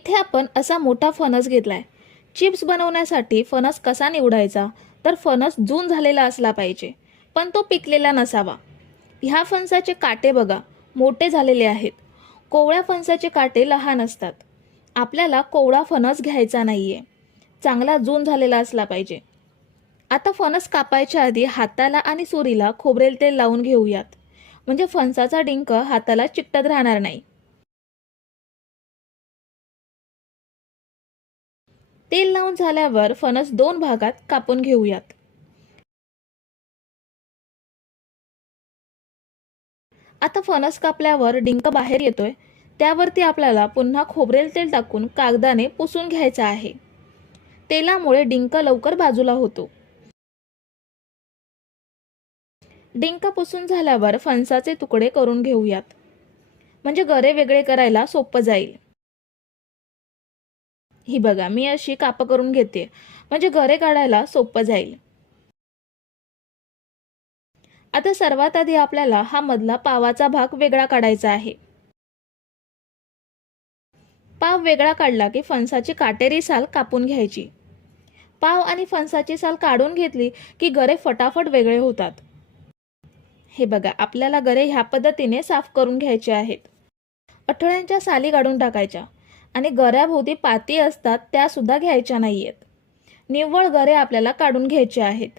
इथे आपण असा मोठा फणस घेतला आहे चिप्स बनवण्यासाठी फणस कसा निवडायचा? तर फणस जून झालेला असला पाहिजे पण तो पिकलेला नसावा. ह्या फणसाचे काटे बघा मोठे झालेले आहेत. कोवळ्या फणसाचे काटे लहान असतात. आपल्याला कोवळा फणस घ्यायचा नाही आहे चांगला जून झालेला असला पाहिजे. आता फणस कापायच्या आधी हाताला आणि सुरीला खोबरेल तेल लावून घेऊयात. म्हणजे फणसाचा डिंक हाताला चिकटत राहणार नाही. तेल लावून झाल्यावर फणस दोन भागात कापून घेऊयात. आता फणस कापल्यावर डिंक बाहेर येतोय त्यावरती आपल्याला पुन्हा खोबरेल तेल टाकून कागदाने पुसून घ्यायचं आहे. तेलामुळे डिंक लवकर बाजूला होतो. डिंक पुसून झाल्यावर फणसाचे तुकडे करून घेऊयात. म्हणजे गरे वेगळे करायला सोपं जाईल. ही बघा मी अशी कापं करून घेते. म्हणजे गरे काढायला सोपं जाईल. आता सर्वात आधी आपल्याला हा मधला पावाचा भाग वेगळा काढायचा आहे. पाव वेगळा काढला की फणसाची काटेरी साल कापून घ्यायची. पाव आणि फणसाची साल काढून घेतली की गरे फटाफट वेगळे होतात. हे बघा आपल्याला गरे ह्या पद्धतीने साफ करून घ्यायचे आहेत. अठळ्यांच्या साली काढून टाकायच्या. आणि गऱ्याभोवती पाती असतात त्यासुद्धा घ्यायच्या नाही आहेत निव्वळ गरे आपल्याला काढून घ्यायचे आहेत.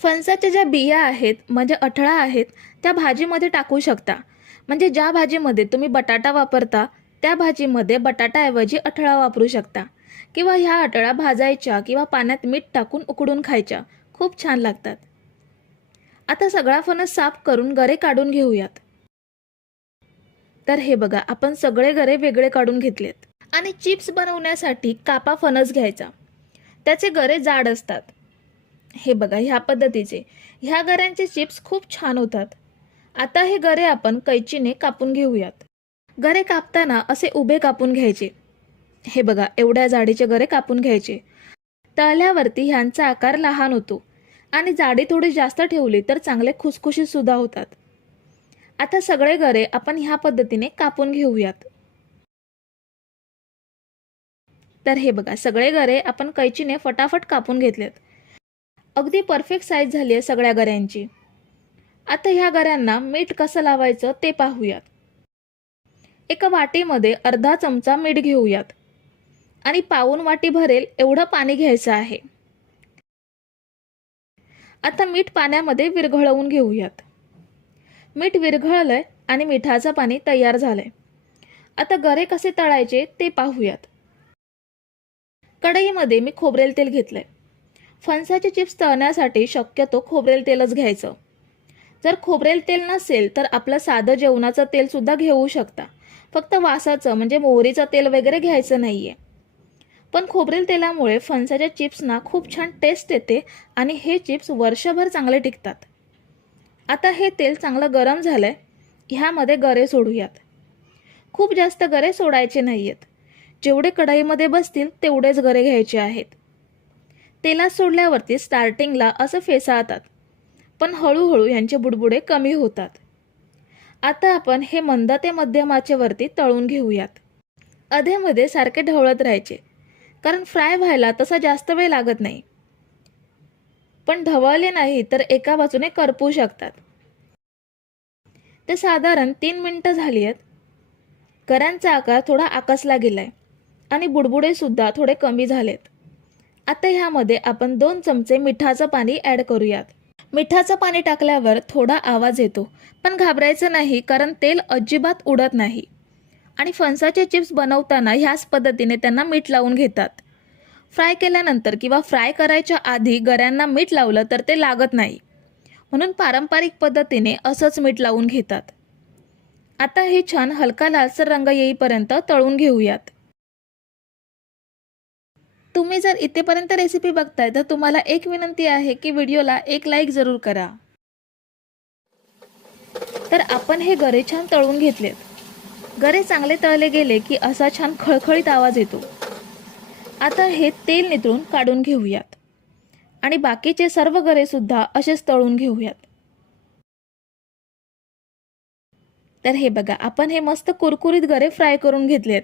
फणसाच्या ज्या बिया आहेत म्हणजे अठळा आहेत त्या भाजीमध्ये टाकू शकता. म्हणजे ज्या भाजीमध्ये तुम्ही बटाटा वापरता त्या भाजीमध्ये बटाटाऐवजी अठळा वापरू शकता. किंवा ह्या अटळा भाजायच्या किंवा पाण्यात मीठ टाकून उकडून खायच्या. खूप छान लागतात. आता सगळा फणस साफ करून गरे काढून घेऊयात. तर हे बघा आपण सगळे गरे वेगळे काढून घेतलेत. आणि चिप्स बनवण्यासाठी कापा फणस घ्यायचा. त्याचे गरे जाड असतात. हे बघा ह्या पद्धतीचे. ह्या गऱ्यांचे चिप्स खूप छान होतात. आता हे गरे आपण कैचीने कापून घेऊयात. गरे कापताना असे उभे कापून घ्यायचे. हे बघा एवढ्या जाडीचे गरे कापून घ्यायचे. तळल्यावरती ह्यांचा आकार लहान होतो आणि जाडी थोडी जास्त ठेवली तर चांगले खुसखुशीत सुद्धा होतात. आता सगळे गरे आपण ह्या पद्धतीने कापून घेऊयात. तर हे बघा सगळे गरे आपण कैचीने फटाफट कापून घेतलेत. अगदी परफेक्ट साईज झाली आहे सगळ्या गऱ्यांची आता ह्या गऱ्यांना मीठ कसं लावायचं ते पाहूयात. एका वाटीमध्ये अर्धा चमचा मीठ घेऊयात. आणि पाऊन वाटी भरेल एवढं पाणी घ्यायचं आहे. आता मीठ पाण्यामध्ये विरघळवून घेऊयात. मीठ विरघळलंय आणि मिठाचं पाणी तयार झालंय. आता गरे कसे तळायचे ते पाहूयात. कढईमध्ये मी खोबरेल तेल घेतलं आहे फणसाचे चिप्स तळण्यासाठी शक्यतो खोबरेल तेलच घ्यायचं. जर खोबरेल तेल नसेल तर आपलं साधं जेवणाचं तेलसुद्धा घेऊ शकता. फक्त वासाचं म्हणजे मोहरीचं तेल वगैरे घ्यायचं नाहीये. पण खोबरेल तेलामुळे फणसाच्या चिप्सना खूप छान टेस्ट येते आणि हे चिप्स वर्षभर चांगले टिकतात. आता हे तेल चांगलं गरम झालं आहे ह्यामध्ये गरे सोडूयात. खूप जास्त गरे सोडायचे नाही आहेत जेवढे कढईमध्ये बसतील तेवढेच गरे घ्यायचे आहेत. तेलात सोडल्यावरती स्टार्टिंगला असं फेसाळतात. पण हळूहळू यांचे बुडबुडे कमी होतात. आता आपण हे मंद ते मध्यम आचेवरती तळून घेऊयात. अधेमध्ये सारखे ढवळत राहायचे. कारण फ्राय व्हायला तसा जास्त वेळ लागत नाही. पण ढवळले नाही तर एका बाजूने करपू शकतात. ते साधारण तीन मिनटं झाली आहेत. करांचा आकार थोडा आकसला गेलाय. आणि बुडबुडेसुद्धा थोडे कमी झालेत. आता ह्यामध्ये आपण दोन चमचे मिठाचं पाणी ॲड करूयात. मिठाचं पाणी टाकल्यावर थोडा आवाज येतो पण घाबरायचं नाही कारण तेल अजिबात उडत नाही. आणि फणसाचे चिप्स बनवताना ह्याच पद्धतीने त्यांना मीठ लावून घेतात. फ्राय केल्यानंतर किंवा फ्राय करायच्या आधी गऱ्यांना मीठ लावलं तर ते लागत नाही. म्हणून पारंपरिक पद्धतीने असंच मीठ लावून घेतात. आता हे छान हलका लालसर रंग येईपर्यंत तळून घेऊयात. तुम्ही जर इथेपर्यंत रेसिपी बघताय तर तुम्हाला एक विनंती आहे की व्हिडिओला एक लाईक जरूर करा. तर आपण हे गरे छान तळून घेतलेत. गरे चांगले तळले गेले की असा छान खळखळीत आवाज येतो. आता हे तेल नितळून काढून घेऊयात. आणि बाकीचे सर्व गरेसुद्धा असेच तळून घेऊयात. तर हे बघा आपण हे मस्त कुरकुरीत गरे फ्राय करून घेतलेत.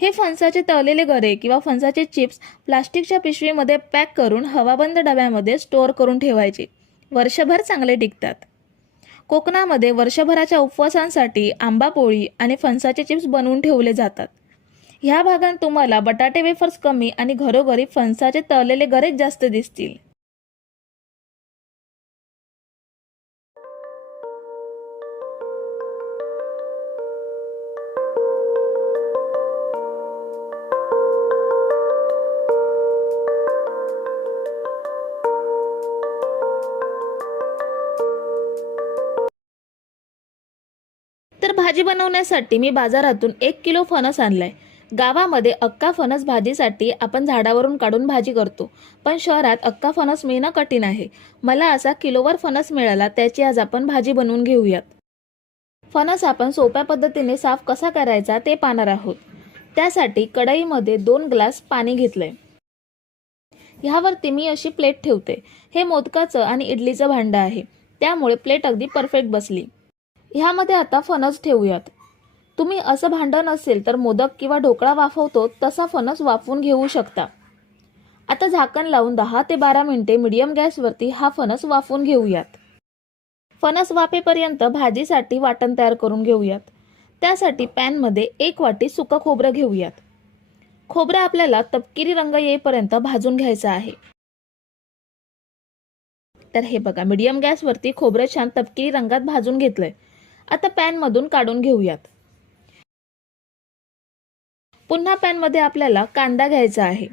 हे फणसाचे तळलेले गरे किंवा फणसाचे चिप्स प्लास्टिकच्या पिशवीमध्ये पॅक करून हवाबंद डब्यामध्ये स्टोअर करून ठेवायचे. वर्षभर चांगले टिकतात. कोकणामध्ये वर्षभराच्या उपवासांसाठी आंबा पोळी आणि फणसाचे चिप्स बनवून ठेवले जातात. ह्या भागात तुम्हाला बटाटे वेफर्स कमी आणि घरोघरी फणसाचे तळलेले गरेच जास्त दिसतील. भाजी बनवण्यासाठी मी बाजारातून एक किलो फणस आणलाय. गावामध्ये अक्का फणस भाजीसाठी आपण झाडावरून काढून भाजी करतो. पण शहरात अक्का फणस मिळणं कठीण आहे. मला असा किलोवर फणस मिळाला त्याची आज आपण भाजी बनवून घेऊयात. फणस आपण सोप्या पद्धतीने साफ कसा करायचा ते पाहणार आहोत. त्यासाठी कढईमध्ये दोन ग्लास पाणी घेतलंय. ह्यावरती मी अशी प्लेट ठेवते. हे मोदकाचं आणि इडलीचं भांडं आहे. त्यामुळे प्लेट अगदी परफेक्ट बसली. ह्यामध्ये आता फणस ठेवूयात. तुम्ही असं भांडण असेल तर मोदक किंवा ढोकळा वाफवतो तसा फणस वाफवून घेऊ शकता. आता झाकण लावून दहा ते बारा मिनिटे मिडियम गॅसवरती हा फणस वाफवून घेऊयात. फणस वाफेपर्यंत भाजीसाठी वाटण तयार करून घेऊयात. त्यासाठी पॅनमध्ये एक वाटी सुकं खोबरं घेऊयात. खोबरं आपल्याला तपकिरी रंग येईपर्यंत भाजून घ्यायचं आहे. तर हे बघा मीडियम गॅसवरती खोबरं छान तपकिरी रंगात भाजून घेतलंय. आता पॅनमधून काढून घेऊयात. पुन्हा पॅनमध्ये आपल्याला कांदा घ्यायचा आहे.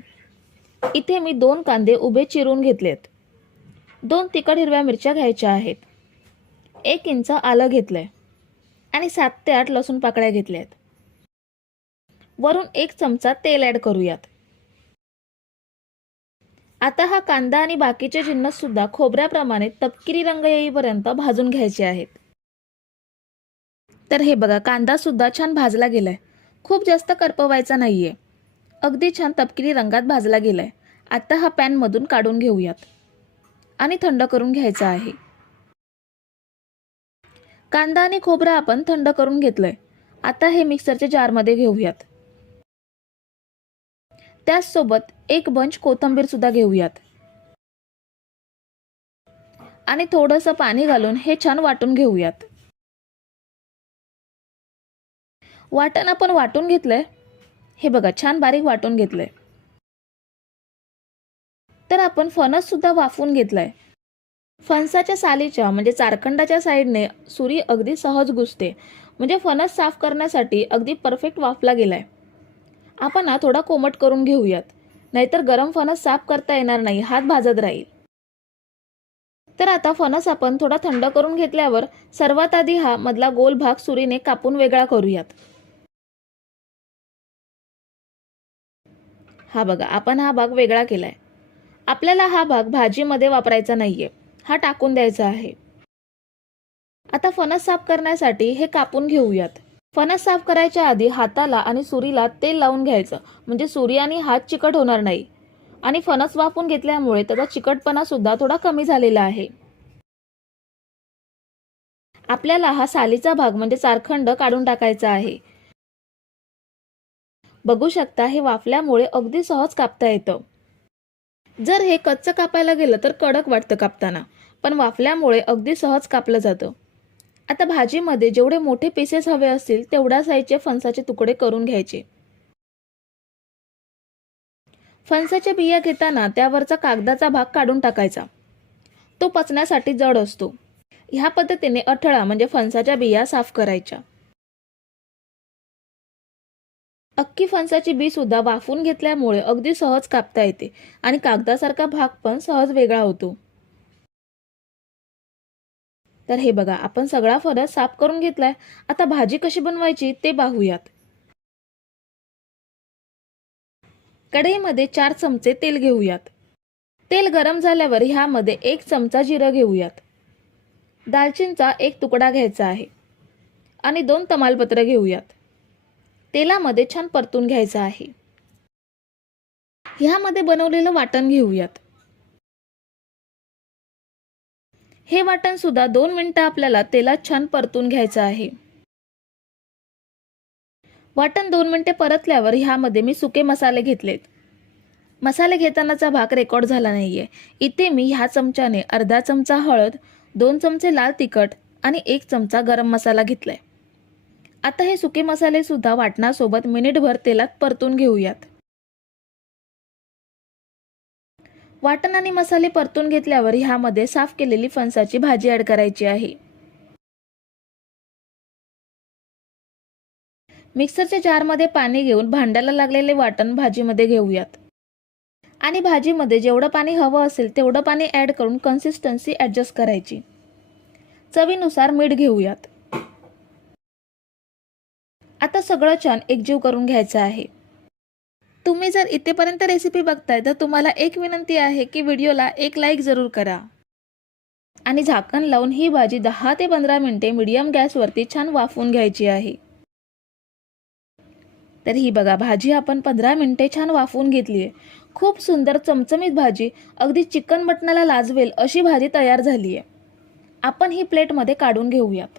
इथे मी दोन कांदे उभे चिरून घेतलेत. दोन तिखट हिरव्या मिरच्या घ्यायच्या आहेत. एक इंच आलं घेतलंय. आणि सात ते आठ लसूण पाकळ्या घेतल्या आहेत वरून एक चमचा तेल ॲड करूयात. आता हा कांदा आणि बाकीचे जिन्नस सुद्धा खोबऱ्याप्रमाणे तपकिरी रंग येईपर्यंत भाजून घ्यायचे आहेत. तर हे बघा कांदासुद्धा छान भाजला गेलाय. खूप जास्त करपवायचा नाही आहे अगदी छान तपकिरी रंगात भाजला गेलाय. आता हा पॅनमधून काढून घेऊयात. आणि थंड करून घ्यायचा आहे. कांदा आणि खोबरा आपण थंड करून घेतलंय. आता हे मिक्सरच्या जारमध्ये घेऊयात. त्याचसोबत एक बंच कोथंबीर सुद्धा घेऊयात. आणि थोडंसं पाणी घालून हे छान वाटून घेऊयात. वाटण आपण वाटून घेतलंय. हे बघा छान बारीक वाटून घेतलंय. तर आपण फणस सुद्धा वाफवून घेतलाय. फणसाच्या सालीच्या म्हणजे चारखंडाच्या साईडने सुरी अगदी सहज घुसते. म्हणजे फणस साफ करण्यासाठी अगदी परफेक्ट वाफला गेलाय. आपण हा थोडा कोमट करून घेऊयात. नाहीतर गरम फणस साफ करता येणार नाही हात भाजत राहील. तर आता फणस आपण थोडा थंड करून घेतल्यावर सर्वात आधी हा मधला गोल भाग सुरीने कापून वेगळा करूयात. हा बघा आपण हा भाग वेगळा केलाय. आपल्याला हा भाग भाजीमध्ये वापरायचा नाहीये. हा टाकून द्यायचा आहे. आता फणस साफ करण्यासाठी हे कापून घेऊयात. फणस साफ करायच्या आधी हाताला आणि सुरीला तेल लावून घ्यायचं. म्हणजे सुरी आणि हात चिकट होणार नाही. आणि फणस वाफून घेतल्यामुळे त्याचा चिकटपणा सुद्धा थोडा कमी झालेला आहे. आपल्याला हा सालीचा भाग म्हणजे चारखंड काढून टाकायचा आहे. बघू शकता हे वाफल्यामुळे अगदी सहज कापता येतं. जर हे कच्चं कापायला गेलं तर कडक वाटतं कापताना पण वाफल्यामुळे अगदी सहज कापलं जातं. आता भाजीमध्ये जेवढे मोठे पीसेस हवे असतील तेवढ्या साईजचे फणसाचे तुकडे करून घ्यायचे. फणसाच्या बिया घेताना त्यावरचा कागदाचा भाग काढून टाकायचा. तो पचण्यासाठी जड असतो. ह्या पद्धतीने अठळा म्हणजे फणसाच्या बिया साफ करायच्या. अख्खी फणसाची बी सुद्धा वाफून घेतल्यामुळे अगदी सहज कापता येते आणि कागदासारखा भाग पण सहज वेगळा होतो. तर हे बघा आपण सगळा फरस साफ करून घेतलाय. आता भाजी कशी बनवायची ते पाहूयात. कढईमध्ये चार चमचे तेल घेऊयात. तेल गरम झाल्यावर ह्यामध्ये एक चमचा जिरं घेऊयात. दालचिनचा एक तुकडा घ्यायचा आहे. आणि दोन तमालपत्र घेऊयात. तेलामध्ये छान परतून घ्यायचं आहे. ह्यामध्ये बनवलेलं वाटण घेऊयात. हे वाटण सुद्धा दोन मिनिटं आपल्याला तेलात छान परतून घ्यायचं आहे. वाटण दोन मिनटे परतल्यावर ह्यामध्ये मी सुके मसाले घेतलेत. मसाले घेतानाचा भाग रेकॉर्ड झाला नाहीये. इथे मी ह्या चमच्याने अर्धा चमचा हळद दोन चमचे लाल तिखट आणि एक चमचा गरम मसाला घेतलाय. आता हे सुके मसाले सुद्धा वाटणासोबत मिनिटभर तेलात परतून घेऊयात. वाटण आणि मसाले परतून घेतल्यावर ह्यामध्ये साफ केलेली फणसाची भाजी ऍड करायची आहे. मिक्सरच्या जारमध्ये पाणी घेऊन भांड्याला लागलेले वाटण भाजीमध्ये घेऊयात. आणि भाजीमध्ये जेवढं पाणी हवं असेल तेवढं पाणी ॲड करून कन्सिस्टन्सी ॲडजस्ट करायची. चवीनुसार मीठ घेऊयात. आता सगळं छान एकजीव करून घ्यायचं आहे. तुम्ही जर इथेपर्यंत रेसिपी बघताय तर तुम्हाला एक विनंती आहे की व्हिडिओला एक लाईक जरूर करा. आणि झाकण लावून ही भाजी दहा ते पंधरा मिनिटे मिडियम गॅसवरती छान वाफवून घ्यायची आहे. तर ही बघा भाजी आपण पंधरा मिनिटे छान वाफवून घेतली आहे खूप सुंदर चमचमीत भाजी अगदी चिकन मटणाला लाजवेल अशी भाजी तयार झाली आहे आपण ही प्लेटमध्ये काढून घेऊयात.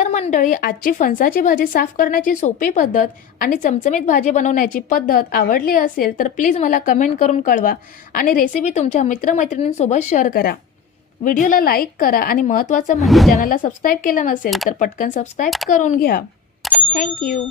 तर मंडळी आजची फणसाची भाजी साफ करण्याची सोपी पद्धत आणि चमचमीत भाजी बनवण्याची पद्धत आवडली असेल तर प्लीज मला कमेंट करून कळवा आणि रेसिपी तुमच्या मित्रमैत्रिणींसोबत शेअर करा. व्हिडिओला लाईक करा आणि महत्त्वाचं म्हणजे चॅनलला सबस्क्राईब केलं नसेल तर पटकन सबस्क्राईब करून घ्या. थँक्यू